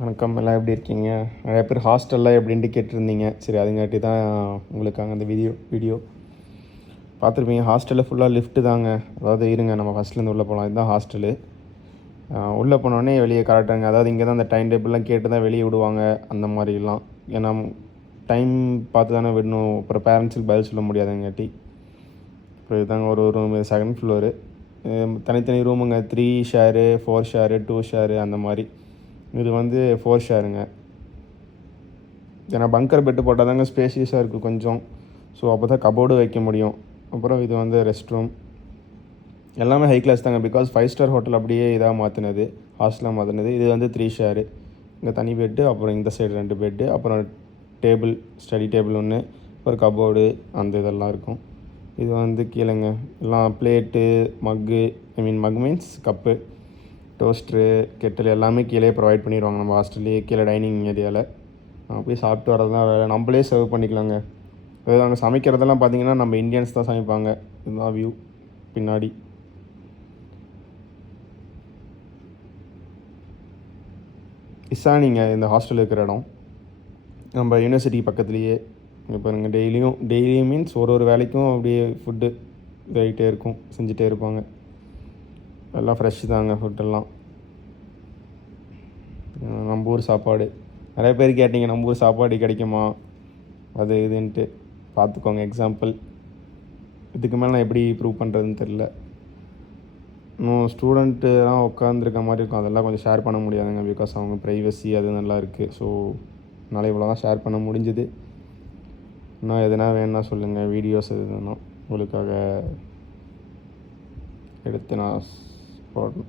வணக்கம். எல்லாம் எப்படி இருக்கீங்க? நிறைய பேர் ஹாஸ்டலில் எப்படின்ட்டு கேட்டிருந்தீங்க. சரி, அதுங்காட்டி தான் உங்களுக்காக அந்த வீடியோ பார்த்துருப்பீங்க. ஹாஸ்டலில் ஃபுல்லாக லிஃப்ட்டு தாங்க. அதாவது இருங்க, நம்ம ஃபஸ்ட்லேருந்து உள்ளே போகலாம். இதுதான் ஹாஸ்டலு. உள்ளே போனோடனே வெளியே கரெக்டாங்க. அதாவது இங்கே தான் அந்த டைம் டேபிள்லாம் கேட்டு தான் வெளியே விடுவாங்க, அந்த மாதிரிலாம். ஏன்னா டைம் பார்த்து தானே விடணும். அப்புறம் பேரண்ட்ஸுக்கு பதில் சொல்ல முடியாதுங்காட்டி. அப்புறம் இதுதாங்க ஒரு ரூம். Second floor. தனித்தனி ரூமுங்க. 3 ஷேரு, 4 ஷேரு, 2 ஷேரு, அந்த மாதிரி. இது வந்து 4 ஷேருங்க. ஏன்னா பங்கர் பெட்டு போட்டால் தாங்க ஸ்பேஷியஸாக இருக்குது கொஞ்சம். ஸோ அப்போ தான் கபோர்டு வைக்க முடியும். அப்புறம் இது வந்து ரெஸ்ட் ரூம். எல்லாமே ஹை கிளாஸ் தாங்க. பிகாஸ் 5 ஸ்டார் ஹோட்டல் அப்படியே இதாக மாற்றினது, ஹாஸ்டலாக மாற்றினது. இது வந்து 3 ஷேரு. இங்கே தனி பெட்டு, அப்புறம் இந்த சைடு 2 பெட்டு, அப்புறம் டேபிள், ஸ்டடி டேபிள் ஒன்று, ஒரு கபோர்டு, அந்த இதெல்லாம் இருக்கும். இது வந்து கீழேங்க எல்லாம் பிளேட்டு, மக்கு, மக் மீன்ஸ் கப்பு, டோஸ்ட்ரு, கெட்டில் எல்லாமே கீழே ப்ரொவைட் பண்ணிடுவாங்க நம்ம ஹாஸ்டல்லேயே. கீழே டைனிங் ஏரியாவில் போய் சாப்பிட்டு வரது தான் வேலை. நம்மளே சர்வ் பண்ணிக்கலாங்க. அதாவது அங்கே சமைக்கிறதெல்லாம் பார்த்தீங்கன்னா நம்ம இந்தியன்ஸ் தான் சமைப்பாங்க. இதுதான் வியூ பின்னாடி. இசானிங்க இந்த ஹாஸ்டல் இருக்கிற இடம். நம்ம யூனிவர்சிட்டி பக்கத்துலேயே. இங்கே பாருங்கள், டெய்லியும் மீன்ஸ் ஒரு வேலைக்கும் அப்படியே ஃபுட்டு இதாகிட்டே இருக்கும், செஞ்சுட்டே இருப்பாங்க. எல்லாம் ஃப்ரெஷ் தாங்க ஃபுட்டெல்லாம். நம்ம ஊர் சாப்பாடு. நிறைய பேர் கேட்டிங்க நம்ம ஊர் சாப்பாடு கிடைக்குமா அது இதுன்ட்டு. பார்த்துக்கோங்க எக்ஸாம்பிள். இதுக்கு மேலே நான் எப்படி ப்ரூவ் பண்ணுறதுன்னு தெரில. இன்னும் ஸ்டூடெண்ட்டுலாம் உட்காந்துருக்க மாதிரி இருக்கும். அதெல்லாம் கொஞ்சம் ஷேர் பண்ண முடியாதுங்க. பிகாஸ் அவங்க ப்ரைவசி அது நல்லா இருக்குது. ஸோ அதனால் இவ்வளோ தான் ஷேர் பண்ண முடிஞ்சுது. இன்னும் எதுனா வேணுன்னா சொல்லுங்கள். வீடியோஸ் எதுனா உங்களுக்காக எடுத்து நான் போடணும்.